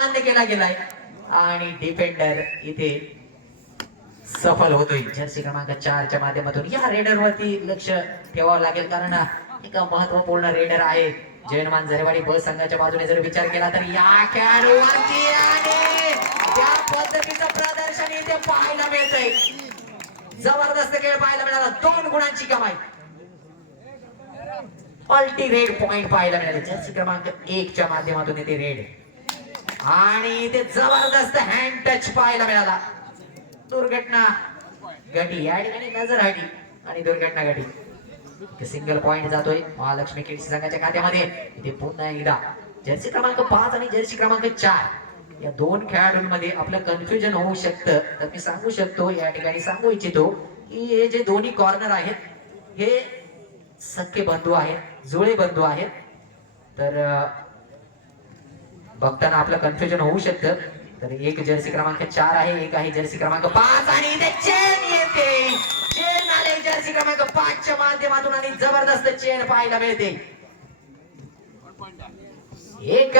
केला गेलाय. आणि डिफेंडर इथे सफल होतोय. जर्सी क्रमांक चारच्या माध्यमातून. या रेडर वरती लक्ष ठेवावं लागेल कारण एका महत्त्वपूर्ण रेडर आहे. जयनमान झरेवाडी बस संघाच्या बाजूने जर विचार केला तर या खेळाडूवरती आणि त्या पद्धतीचं प्रदर्शन इथे पाहायला मिळतंय. जबरदस्त खेळ पाहायला मिळाला. दोन गुणांची कमाई. अल्टी रेड पॉइंट पाहायला मिळाले. जर्सी क्रमांक एक च्या माध्यमातून इथे रेड आणि ते जबरदस्त हँड टच पाहायला मिळाला. दुर्घटना गटी या ठिकाणी नजर हटी आणि दुर्घटना गटी सिंगल पॉइंट जातोय. महालक्ष्मी किड्स संघाच्या खात्यामध्ये. इथे पुन्हा एकदा जर्सी क्रमांक पाच आणि जर्सी क्रमांक चार. या दोन खेळाडूंमध्ये आपलं कन्फ्युजन होऊ शकतं. तर मी सांगू शकतो या ठिकाणी सांगू इच्छितो की हे जे दोन्ही कॉर्नर आहेत हे सख्खे बंधू आहेत जुळे बंधू आहेत. तर बघताना आपलं कन्फ्युजन होऊ शकतं तर एक जर्सी क्रमांक चार आहे एक आहे जर्सी क्रमांक पाच आणि इथे चेन येते. चेन आले जर्सी क्रमांक पाचच्या माध्यमातून आणि जबरदस्त चेन पाहायला मिळते. एक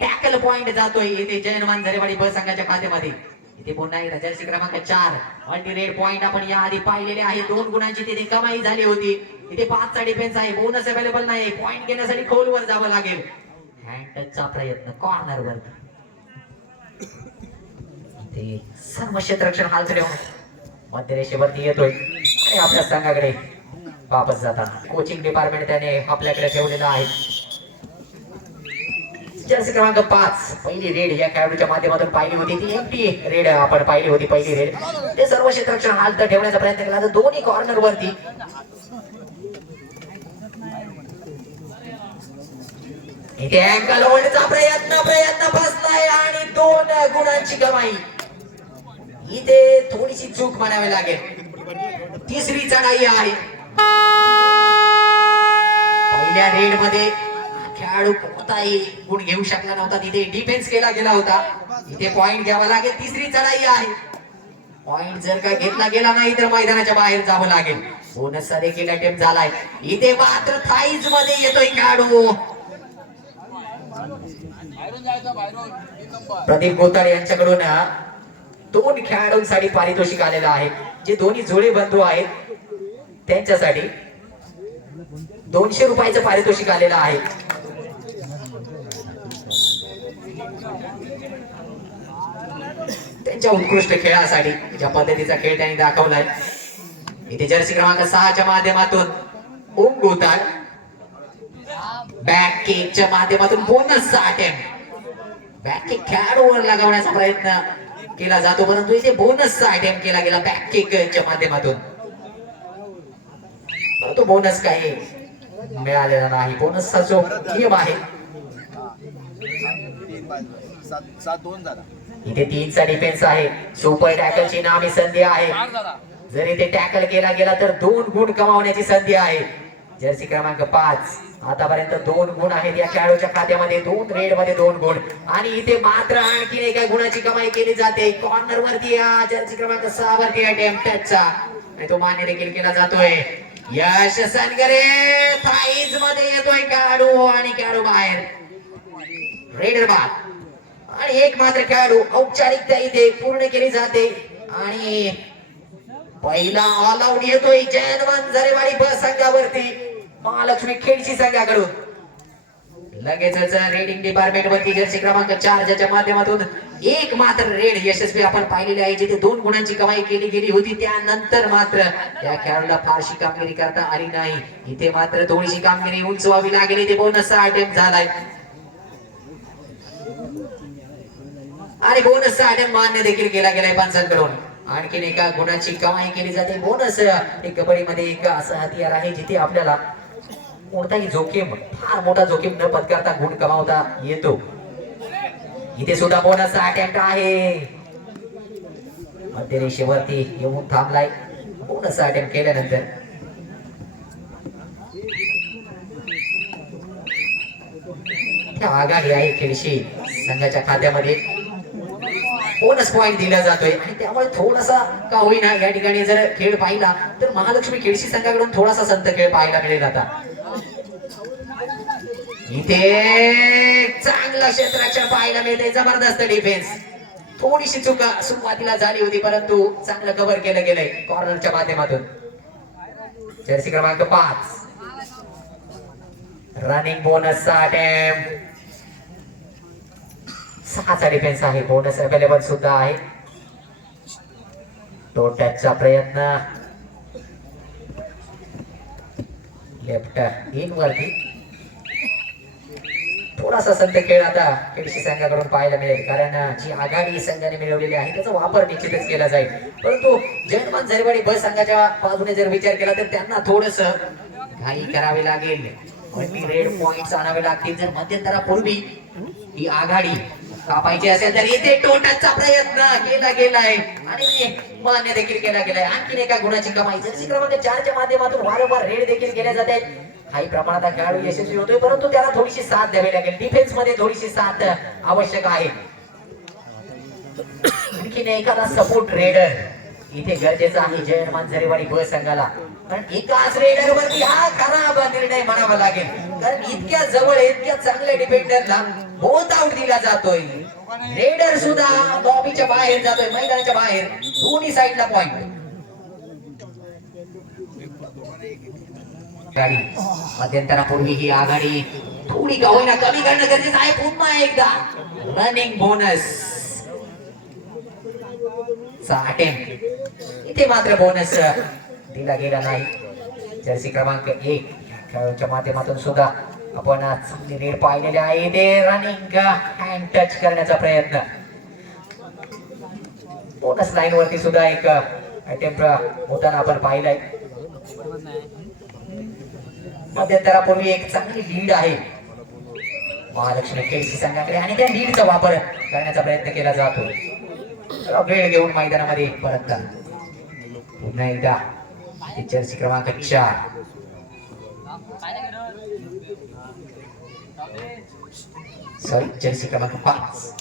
टॅकल पॉइंट जातोय इथे जैन झरेवाडी बस संघाच्या खात्यामध्ये इथे पुन्हा एकदा जर्सी क्रमांक चार. मल्टी रेड पॉइंट आपण या आधी पाहिलेले आहे. दोन गुणांची तिथे कमाई झाली होती. इथे पाचचा डिफेन्स आहे. बोनस अवेलेबल नाही पॉइंट घेण्यासाठी खोलवर जावं लागेल. हँड टचचा प्रयत्न कॉर्नर वर ते सर्व क्षेत्ररक्षण हालत मध्यरेषेवरती येतोय. आणि आपल्या संघाकडे वापस जातात कोचिंग डिपार्टमेंट त्याने आपल्याकडे ठेवलेलं आहे. जर्सी क्रमांक पाच पहिली रेड या खेळाडूच्या माध्यमातून पाहिली होती. ती एकटी रेड आपण पाहिली होती पहिली रेड ते सर्व क्षेत्ररक्षण हालत ठेवण्याचा प्रयत्न केला. तर दोन्ही कॉर्नर वरती इथे अँकल होल्डचा प्रयत्न प्रयत्न बसलाय आणि दोन गुणांची कमाई. इथे थोडीशी चूक म्हणावी लागेल. तिसरी चढाई आहे. पहिल्या रेडमध्ये खेळाडू कोणताही गुण घेऊ शकला नव्हता. तिथे डिफेन्स केला गेला होता. इथे पॉइंट घ्यावा लागेल. तिसरी चढाई आहे. पॉइंट जर का घेतला गेला नाही तर मैदानाच्या बाहेर जावं लागेल. बोनसचा देखील अटेम्प्ट झालाय. इथे मात्र थाईजमध्ये येतोय खेळाडू. प्रदीप गोताळे यांच्याकडून दोन खेळाडूंसाठी पारितोषिक आलेलं आहे. जे दोन्ही जुळे बंधू आहेत त्यांच्यासाठी दोनशे रुपयाचं पारितोषिक आलेलं आहे. त्यांच्या उत्कृष्ट खेळासाठी ज्या पद्धतीचा खेळ त्यांनी दाखवलाय इथे जर्सी क्रमांक सहाच्या माध्यमातून ओम गोताळ. बॅक केकच्या माध्यमातून बोनसचा अटेम्प्ट बॅक केक खेळाडूवर लगावण्याचा प्रयत्न केला जातो परंतु इथे बोनसचा अटेम्प्ट केला गेला बॅक केकच्या माध्यमातून. परंतु बोनस काही मिळालेला नाही. बोनसचा जो नियम आहे दोन इथे तीनचा डिफेन्स आहे. सुपर टॅकलची नामी संधी आहे. जर इथे टॅकल केला गेला तर दोन गुण कमावण्याची संधी आहे. जर्सी क्रमांक पाच. आतापर्यंत दोन गुण आहेत या खेळाडूच्या खात्यामध्ये. दोन रेडमध्ये दोन गुण. आणि इथे मात्र आणखी एका गुणाची कमाई केली जाते. कॉर्नर वरती या जर्सी क्रमांक सहा वरती अटेम्प्ट टचचा आणि तो मान्य देखील केला जातोय. यश सनगरे थाईजमध्ये येतोय खेळाडू आणि खेळाडू बाहेर. रेडर बाद आणि एक मात्र खेळाडू औपचारिकता इथे पूर्ण केली जाते. आणि पहिला ऑल आउट येतोय जयनवान झरेवाडी बस संघावरती महालक्ष्मी खेळची संघाकडून. लगेचच रेडिंग डिपार्टमेंट वरती जर्सी क्रमांक चार ज्याच्या माध्यमातून एक मात्र रेड यशस्वी आपण पाहिलेली आहे. जिथे दोन गुणांची कमाई केली गेली होती त्यानंतर मात्र या खेळाडूला फारशी कामगिरी करता आली नाही. इथे मात्र थोडीशी कामगिरी उंचवावी लागेल. ते बोनस अटेम्प्ट झालाय. आणि बोनस अटेम्प्ट मान्य देखील केला गेलाय पंचांकडून आणखीन एका गुणाची कमाई केली जाते. बोनस हे कबड्डीमध्ये एक असं हतियार आहे जिथे आपल्याला कोणताही जोखीम फार मोठा जोखीम न पत्करता गुण कमावता येतो. इथे सुद्धा बोनस अटेम्प्ट आहे. मध्य रेषेवरती येऊन थांबलाय. बोनस अटेम्प्ट केल्यानंतर. त्या आघाडी आहे खेळशी संघाच्या खात्यामध्ये. बोनस पॉईंट दिला जातोय. आणि त्यामुळे थोडासा का होईना या ठिकाणी जर खेळ पाहिला तर महालक्ष्मी खेळशी संघाकडून थोडासा संत खेळ पाहायला मिळेल आता. इथे चांगला क्षेत्राच्या पाहायला मिळते जबरदस्त डिफेन्स थोडीशी चुका सुरुवातीला झाली होती परंतु चांगलं कव्हर केलं गेलंय कॉर्नरच्या माध्यमातून. जर्सी क्रमांक पाच. रनिंग बोनसचा सहाचा डिफेन्स आहे. बोनस अवेलेबल सुद्धा आहे. तो टॅचचा प्रयत्न. लेफ्ट इन वरती. थोडासा संत खेळ आता केडीसी संघाकडून पाहायला मिळेल. कारण जी आघाडी संघाने मिळवलेली आहे त्याचा वापर निश्चितच केला जाईल. परंतु जयमान झरवाडी बस संघाच्या बाजूने जर विचार केला तर त्यांना थोडस घाई करावी लागेल. रेड पॉइंट आणावे लागतील. जर मध्यंतरापूर्वी ही आघाडी कापायची असेल तर इथे टोटाचा प्रयत्न केला गेलाय. आणि मान्य देखील केला गेलाय. आणखीन एका गुणाची कमाई. जर्सी क्रमांक चारच्या माध्यमातून वारंवार रेड देखील केल्या जात आहेत. काही प्रमाणात हा खेळाडू यशस्वी होतोय परंतु त्याला थोडीशी साथ द्यावी लागेल. डिफेन्समध्ये थोडीशी साथ आवश्यक आहे. आणखीन एखादा सपोर्ट रेडर इथे गरजेचं आहे जयमान झरेवाडी ब संघाला कारण एकाच रेडर वरती हा खराब निर्णय म्हणावा लागेल. कारण इतक्या जवळ इतक्या चांगल्या डिफेंडरला बोथ आउट दिला जातोय. रेडर सुद्धा बॉबीच्या बाहेर जातोय मैदानाच्या बाहेर दोन्ही साईडला पॉइंट मध्यंतरापूर्वी ही आघाडी थोडी का होईना कमी करणं गरजेचं आहे. पुन्हा एकदा रनिंग बोनस चा अटेम्प्ट इथे मात्र बोनस दिला गेला नाही. जर्सी क्रमांक एक. खेळाडूच्या माध्यमातून सुद्धा आपण चांगली रेड पाहिलेले आहे. ते रनिंग हँड टच करण्याचा प्रयत्न. बोनस लाईन वरती सुद्धा एक अटेम्प्ट होताना आपण पाहिलाय. मध्यंतरापूर्वी एक चांगली लीड आहे. महालक्ष्मी केसी संघाकडे आणि त्या लीडचा वापर करण्याचा प्रयत्न केला जातो. वेळ घेऊन मैदानामध्ये परत पुन्हा एकदा जर्सी क्रमांक चार. सॉरी जर्सी क्रमांक पाच.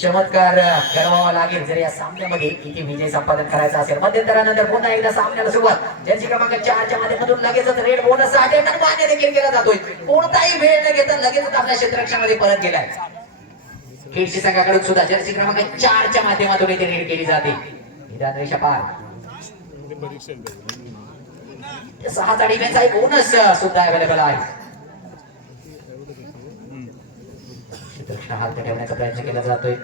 चमत्कार करावा लागेल. जर या सामन्यामध्ये इथे विजय संपादन करायचा असेल मध्यंतरानंतर पुन्हा एकदा सामन्याला सुरुवात. जर्सी क्रमांक चारच्या माध्यमातून लगेचच रेड बोनस अटेंड मान्य देखील केला जातोय. कोणताही वेळ न घेता लगेचच आपल्या क्षेत्रक्षामध्ये परत गेलाय. खेळशी संघाकडून सुद्धा जर्सी क्रमांक चारच्या माध्यमातून इथे रेड केली जाते. सहा रेषा पार. सहाचा डिफेन्स आहे बोनस सुद्धा अवेलेबल आहे. दक्षिणा हालत ठेवण्याचा प्रयत्न केला जातोय.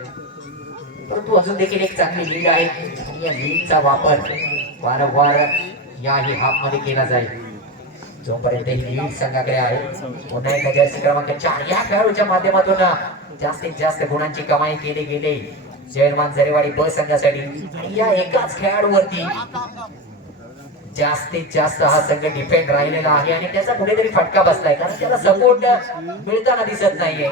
परंतु अजून देखील एक चांगली लीड आहे. आणि या लीडचा वापर वारंवार याही हाफमध्ये केला जाईल. जोपर्यंत ही लीड संघाकडे आहे पुन्हा एकदा जर्सी क्रमांक चार. या खेळाडूच्या माध्यमातून जास्तीत जास्त गुणांची कमाई केली गेली. जयमान जरेवाडी ब संघासाठी. आणि या एकाच खेळाडूवरती जास्तीत जास्त हा संघ डिपेंड राहिलेला आहे आणि त्याचा कुठेतरी फटका बसलाय कारण त्याला सपोर्ट मिळताना दिसत नाहीये.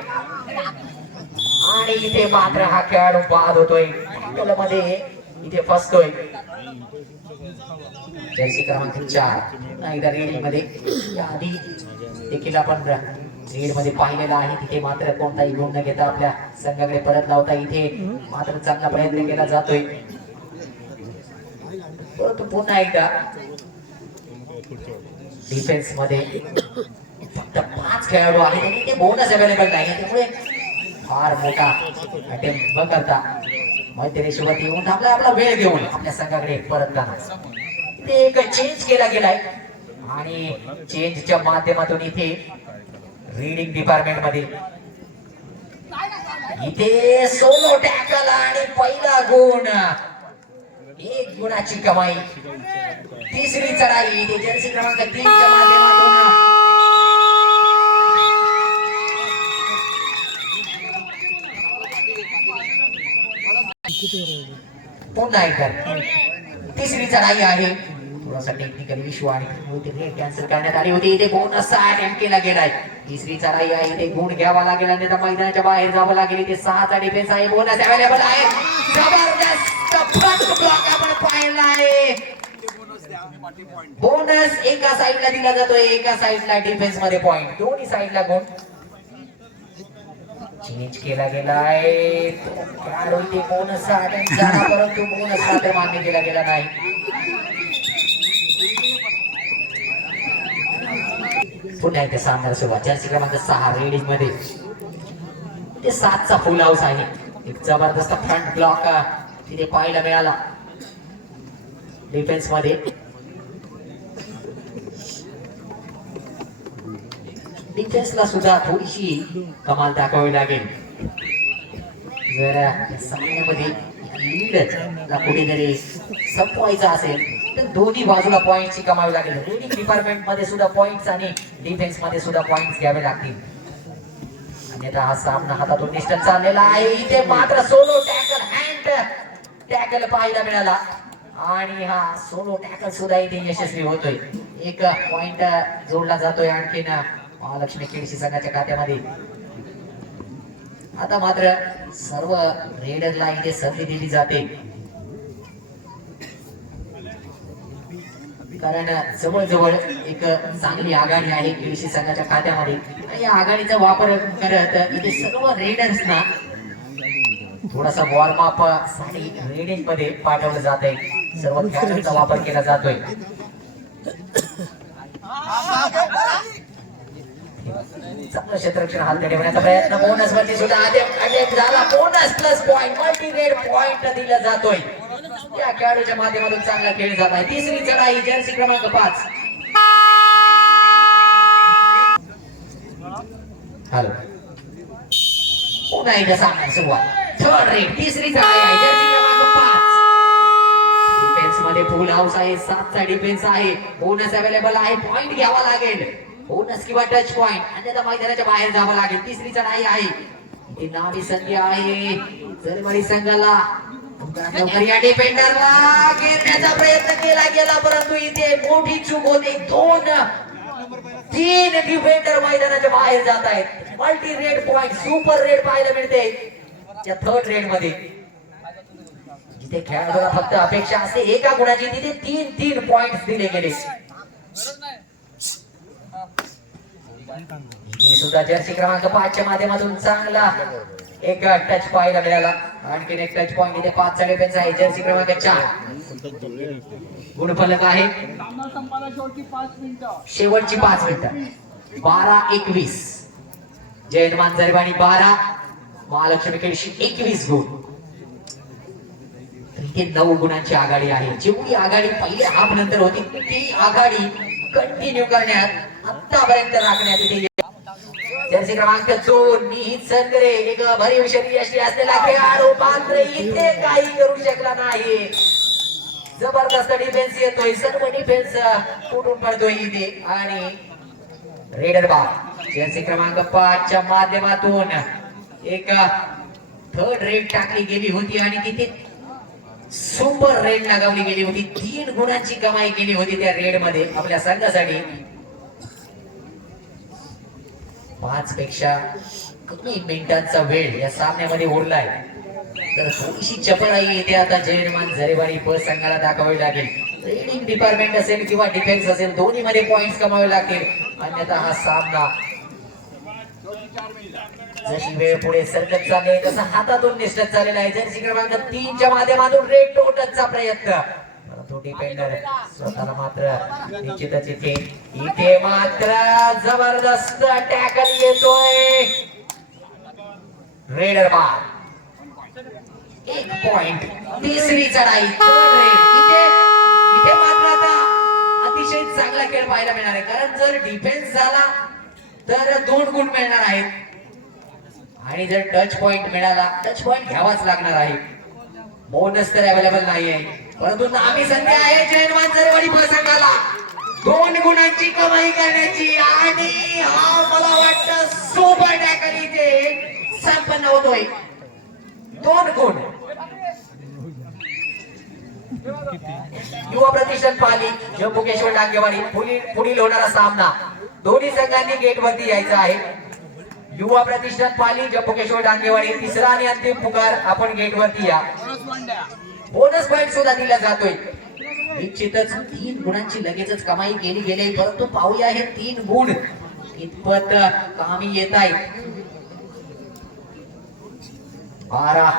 आणि इथे मात्र हा खेळाडू बाद होतोय. मध्ये इथे फसतोय. जर्सी क्रमांक चार. एकदा रेडमध्ये. आधी देखील आपण रेडमध्ये पाहिलेला आहे. तिथे मात्र कोणताही गुण न घेता आपल्या संघाकडे परत लावता इथे मात्र चांगला प्रयत्न केला जातोय. परंतु पुन्हा एकदा डिफेन्समध्ये फक्त पाच खेळाडू आहेत आणि ते बोनस अवेलेबल नाही. त्यामुळे फार मोठा अटेम्प्ट न करता मध्य येऊन आपला आपला वेळ घेऊन. आपल्या संघाकडे परत जाणार. इथे एक चेंज केला गेलाय. आणि चेंजच्या माध्यमातून इथे रीडिंग डिपार्टमेंटमध्ये इथे सोलो टॅकल आणि पहिला गुण. एक गुणाची कमाई. तिसरी चढाई एजन्सी क्रमांक तीनच्या माध्यमातून. पुन्हा एकदा. तिसरी चढाई आहे. थोडासा टेक्निकल इश्यू आणि त्यामुळे कॅन्सल करण्यात आली होती. इथे बोनस अटेम्प्ट केला गेलाय. तिसरी चढाई आहे. इथे गुण घ्यावा लागेल. आणि त्या मैदानाच्या बाहेर जावं लागेल. इथे सहाचा डिफेन्स आहे. बोनस अवेलेबल आहे. जबरदस्त! फ्रंट ब्लॉक आपण पाहिला आहे बोनस एका साईडला दिला जातोय एका साईडला डिफेन्समध्ये पॉइंट दोन्ही साईडला गुण. चेंज केला गेलाय. खेळाडू बोनस झाला परंतु बोनस मात्र मान्य केला गेला नाही. पुन्हा एकदा सामना सुरुवात. जर्सी क्रमांक सहा रेडिंगमध्ये. ते सातचा फुल हाऊस आहे. एक जबरदस्त फ्रंट ब्लॉक तिथे पाहायला मिळाला. डिफेन्समध्ये. डिफेन्सला सुद्धा थोडीशी कमाल दाखवावी लागेल. जर सामन्यामध्ये लीड ला कुठेतरी संपवायचा असेल तर दोन्ही बाजूला पॉइंटची कमावी लागेल. दोन्ही डिपार्टमेंटमध्ये सुद्धा पॉईंट्स आणि डिफेन्समध्ये सुद्धा पॉइंट्स घ्यावे लागतील. अन्यथा हा सामना हातातून निष्ठन चाललेला आहे. इथे मात्र सोलो टॅकल हँड टॅकल पाहायला मिळाला. आणि हा सोलो टॅकल सुद्धा इथे यशस्वी होतोय. एक पॉइंट जोडला जातोय आणखीन महालक्ष्मी खेळशी संघाच्या खात्यामध्ये. आता मात्र सर्व रेडरला इथे संधी दिली जाते. कारण जवळजवळ एक चांगली आघाडी आहे केळशी संघाच्या खात्यामध्ये. या आघाडीचा वापर करत इथे सर्व रेडर्सना थोडासा वॉर्मअपसाठी रिडिंगमध्ये पाठवलं जात आहे सर्व खेळाडूंचा वापर केला जातोय. चांगलं क्षेत्ररक्षण हात ठेवण्याचा प्रयत्न. बोनस वरती सुद्धा अटेम्प्ट झाला. Bonus plus point multi raid point दिला जातोय. या खेळाडूच्या माध्यमातून चांगला खेळ जात आहे. तिसरी चढाई जर्सी क्रमांक पाच. हॅलो पुन्हा एकदा सामना सुरुवात? थर्ड रेड तिसरी डिफेन्समध्ये फुल हाऊस आहे. सातचा डिफेन्स आहे. बोनस अवेलेबल आहे. पॉइंट घ्यावा लागेल. बोनस किंवा टच पॉइंट अन्यथा मैदानाच्या बाहेर जावं लागेल. तिसरी चढाई आहे. इथे नावी संधी आहे. जर्मनी संघाला. या डिफेंडरला घेण्याचा प्रयत्न केला गेला परंतु इथे मोठी चूक होते. दोन तीन डिफेंडर मैदानाच्या बाहेर जात आहेत. Multi raid point super raid पाहायला मिळते. च्या थर्ड रेडमध्ये. जिथे खेळाडूला फक्त अपेक्षा असते एका गुणाची तिथे तीन तीन पॉइंट दिले गेले. सुद्धा जर्सी क्रमांक पाचच्या माध्यमातून चांगला. एक टच पाहायला मिळाला. आणखीन एक टच पॉइंट इथे पाच चा डिफेन्स आहे. जर्सी क्रमांक चार. गुणफलक आहे. शेवटची पाच मिनिटं. बारा एकवीस. जयन मांजरबाणी बारा. महालक्ष्मी खेळशी एकवीस गुण. तर इथे नऊ गुणांची आघाडी आहे. जेवढी आघाडी पहिल्या हाफ नंतर होती ती आघाडी कंटिन्यू करण्यात आतापर्यंत राखण्यात येते. जर्सी क्रमांक दोन निहित संग्रे एक भरीव शरीर अशी असलेला खेळाडू मात्र इथे काही करू शकला नाही. जबरदस्त डिफेन्स येतोय सर्व डिफेन्स कुठून पडतोय इथे. आणि रेडर बा जर्सी क्रमांक पाचच्या माध्यमातून एक थर्ड रेड टाकली गेली होती आणि तिथे सुपर रेड लगावली गेली होती. तीन गुणांची कमाई केली होती त्या रेडमध्ये आपल्या संघासाठी. पाच पेक्षा कमी मिनिटांचा वेळ या सामन्यामध्ये उरलाय तर थोडीशी चपराई येते आता जयमान झरेवारी प संघाला दाखवावी लागेल. रेडिंग डिपार्टमेंट असेल किंवा डिफेन्स असेल दोन्ही मध्ये पॉइंट कमावे लागतील. अन्यथा हा सामना जशी वेळ पुढे सरकत चालली आहे तसा हातातून निष्ठत चाललेला आहे. जर्सी क्रमांक तीनच्या माध्यमातून रेड टोटचा प्रयत्न. परंतु डिपेंडर स्वतःला मात्र निश्चितच इथे इथे मात्र जबरदस्त टॅकल येतोय. रेडर बार एक पॉइंट तिसरी चढाई. इथे इथे मात्र आता अतिशय चांगला खेळ पाहायला मिळणार आहे. कारण जर डिफेन्स झाला तर दोन गुण मिळणार आहेत. आणि जर टच पॉइंट मिळाला टच पॉइंट घ्यावाच लागणार आहे. बोनस तर अवेलेबल नाही आहे परंतु आम्ही संधी आहे जैन मांजरवाडी प्रसंगाला. दोन गुणांची कमाई करण्याची आणि हा मला वाटतं सुपर टॅकल इथे संपन्न होतोय. दोन गुण. युवा प्रतिष्ठान पाली जम्मू केशवर डांगेवाडी पुढील पुढील होणारा सामना. दोन्ही संघांनी गेट वरती यायचा आहे. युवा प्रतिष्ठान पाली जम्मू केशवर डांगेवाडी तिसरा आणि अंतिम पुकार आपण गेट वरती या बोनस पॉइंट सुद्धा दिला जातोय. निश्चितच तीन गुणांची लगेचच कमाई केली गेली परंतु पाहूया हे तीन गुण कितपत कामी येत आहेत. बारा.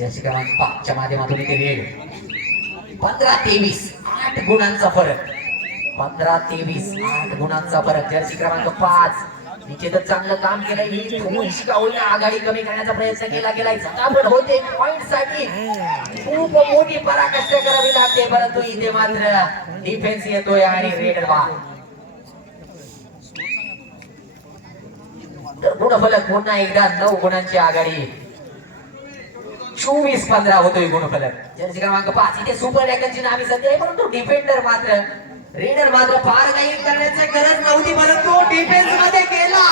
क्रमांक पाचच्या माध्यमातून इथे वेग पंधरा तेवीस आठ गुणांचा फरक पंधरा तेवीस आठ गुणांचा फरक. जर्सी क्रमांक पाच निश्चितच चांगलं काम केलंय. ही थोडीशी का आघाडी कमी करण्याचा प्रयत्न केला गेलाय पण होते. पॉइंटसाठी. खूप मोठी पराकष्ट करावी लागते. परंतु इथे मात्र डिफेन्स येतोय आणि रेड बा तर गुणफलक पुन्हा एकदा नऊ गुणांची आघाडी. चोवीस पंधरा होतोय गुणफलक. जर्सी क्रमांक पाच. इथे सुपर रॅकनची नामी सध्या आहे परंतु डिफेंडर मात्र रेडर मात्र फार काही करण्याची गरज नव्हती परंतु डिफेन्समध्ये गेला.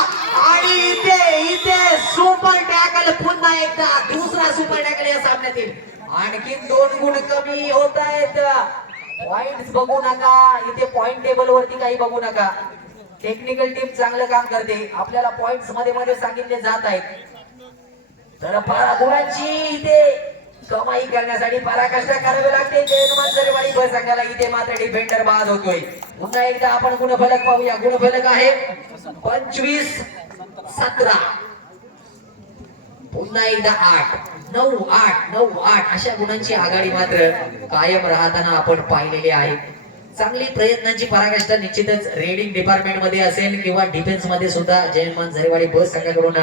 आणि इथे इथे सुपर टॅकल पुन्हा एकदा दुसरा सुपर टॅकल या सामन्यात येईल आणखीन दोन गुण कमी होत आहेत. पॉइंट बघू नका. इथे पॉइंट टेबल वरती काही बघू नका. टेक्निकल टीम चांगलं काम करते. आपल्याला पॉइंटमध्ये मध्ये सांगितले जात आहेत. तर परा गुणांची इथे. कमाई करण्यासाठी पराकष्ट करावे लागते. जयनुमान जरवाडी बस संघाला इथे मात्र डिफेंडर बाद होतोय. पुन्हा एकदा आपण गुणफलक पाहूया. गुणफलक आहे पंचवीस सतरा. पुन्हा एकदा आठ. नऊ आठ नऊ आठ. अशा गुणांची आघाडी मात्र कायम राहताना आपण पाहिलेली आहे. चांगली प्रयत्नांची पराकाष्ठा निश्चितच रेडिंग डिपार्टमेंटमध्ये असेल किंवा डिफेन्समध्ये सुद्धा जयमान झरेवाडी बस संघाकडून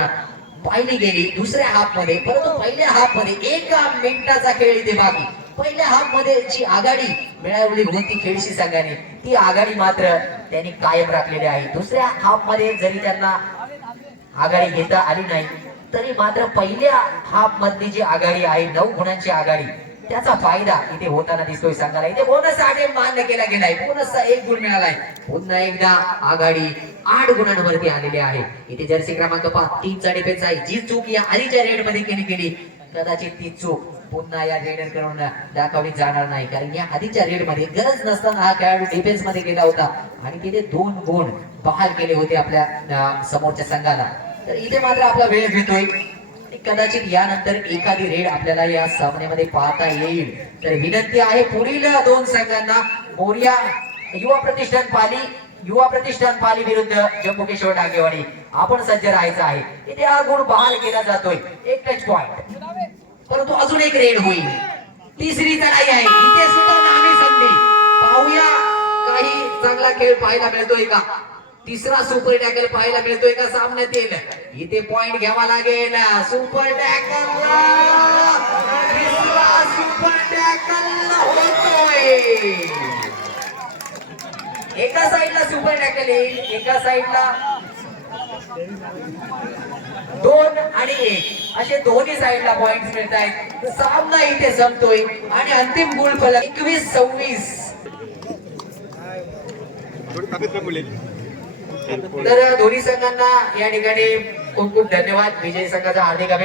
पाहिली गेली दुसऱ्या हाफमध्ये परंतु पहिल्या हाफमध्ये एका मिनिटाचा खेळ इथे बाकी. पहिल्या हाफमध्ये जी आघाडी मिळवली होती खेळशी संघाने ती आघाडी मात्र त्यांनी कायम राखलेली आहे. दुसऱ्या हाफमध्ये जरी त्यांना आघाडी घेता आली नाही तरी मात्र पहिल्या हाफ मधली जी आघाडी आहे नऊ गुणांची आघाडी त्याचा फायदा इथे होताना दिसतोय संघाला. इथे बोनस आठ मान्य केला गेलाय. बोनसचा एक गुण मिळालाय. पुन्हा एकदा आघाडी आठ गुणांवरती आलेली आहे. इथे जर्सी क्रमांक पाच तीनचा डिफेन्स आहे. जी चूक या आधीच्या रेडमध्ये केली गेली कदाचित ती चूक पुन्हा या रेडरकडून दाखवली जाणार नाही. कारण या आधीच्या रेडमध्ये गरज नसताना हा खेळाडू डिफेन्समध्ये गेला होता. आणि तिथे दोन गुण बहाल केले होते आपल्या समोरच्या संघाला. तर इथे मात्र आपला वेळ घेतोय. कदाचित यानंतर एखादी रेड आपल्याला या सामन्यामध्ये पाहता येईल. तर विनंती आहे पुढील दोन संघांना मोर्या युवा प्रतिष्ठान पाली युवा प्रतिष्ठान पाली विरुद्ध जम्मू किशोर डागेवाडी. आपण सज्ज राहायचं आहे. इथे हा गुण बहाल केला जातोय. एक टच पॉइंट परंतु अजून एक रेड होईल. तिसरी चढाई आहे. इथे सुद्धा नामी संधी. पाहूया काही चांगला खेळ पाहायला मिळतोय का? तिसरा सुपर टॅकल पाहायला मिळतोय का सामन्यात येईल इथे पॉइंट घ्यावा लागेल. सुपर टॅकल सुपर टॅकल होतोय. एका साईडला सुपर टॅकल येईल एका साईडला दोन आणि एक. असे दोन्ही साईडला पॉइंट मिळत आहेत सामना इथे संपतोय आणि अंतिम गुण फलक एकवीस सव्वीस. तर दोन्ही संघांना या ठिकाणी खूप खूप धन्यवाद. विजयी संघाचा हार्दिक अभिनंदन